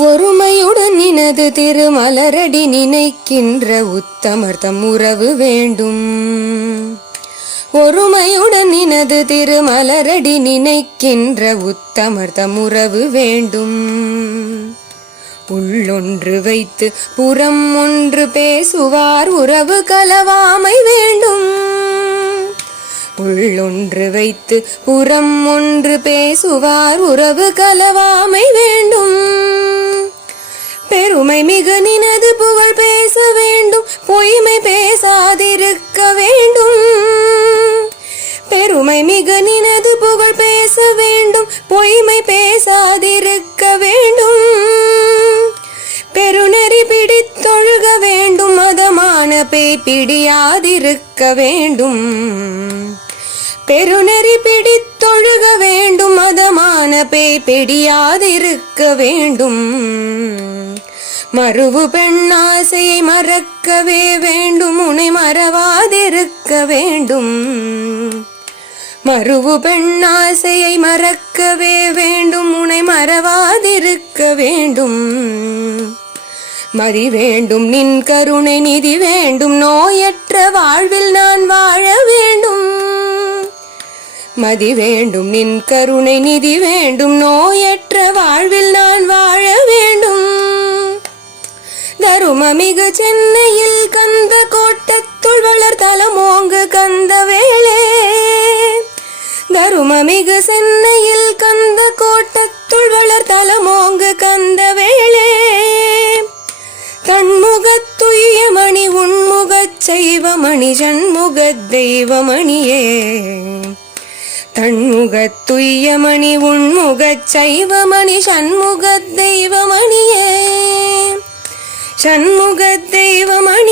ஒருமையுடன் நினது திருமலரடி நினைக்கின்ற உத்தமர்தம் உறவு வேண்டும். ஒருமையுடன் நினது திருமலரடி நினைக்கின்ற உத்தமர்தம் உறவு வேண்டும். உள்ளொன்று வைத்து புறம் ஒன்று பேசுவார் உறவு கலவாமை வேண்டும். உள்ளொன்று வைத்து புறம் ஒன்று பேசுவார் உறவு கலவாமை வேண்டும். பெருமை மிகு நினது புகழ் பேச வேண்டும், பொய்மை பேசாதிருக்க வேண்டும். பெருமை மிகு நினது புகழ் பேச வேண்டும், பொய்மை பேசாதிருக்க வேண்டும். பெருநெறி பிடித்தொழுக வேண்டும், மதமான பேய் பிடியாதிருக்க வேண்டும். பெருநெறி பிடித்தொழுக வேண்டும், மதமான பேய் பிடியாதிருக்க வேண்டும். மறுவு பெண்ணாசையை மறக்கவே வேண்டும், உனை மறவாதிருக்க வேண்டும். மறுவு பெண்ணாசையை மறக்கவே வேண்டும், உனை மறவாதிருக்க வேண்டும். மதி வேண்டும் நின் கருணை நிதி வேண்டும், நோயற்ற வாழ்வில் நான் வாழ வேண்டும். மதி வேண்டும் நின் கருணை நிதி வேண்டும், நோயற்ற வாழ்வில் நான் வாழ வேண்டும். தருமமிகு சென்னையில் கந்த கோட்டத்துள் வளர் தலமோங்கு கந்த வேளே. தருமமிகு சென்னையில் கந்த கோட்டத்துள் வளர் தலமோங்கு கந்த வேளே. தன்முகத்துய்ய மணி உன்முகச் செய்வமணி சண்முகத் தெய்வமணியே. தன்முகத்துய்ய மணி உன்முகச் செய்வமணி சண்முகத் தெய்வமணியே. சண்முகத் தெய்வமணி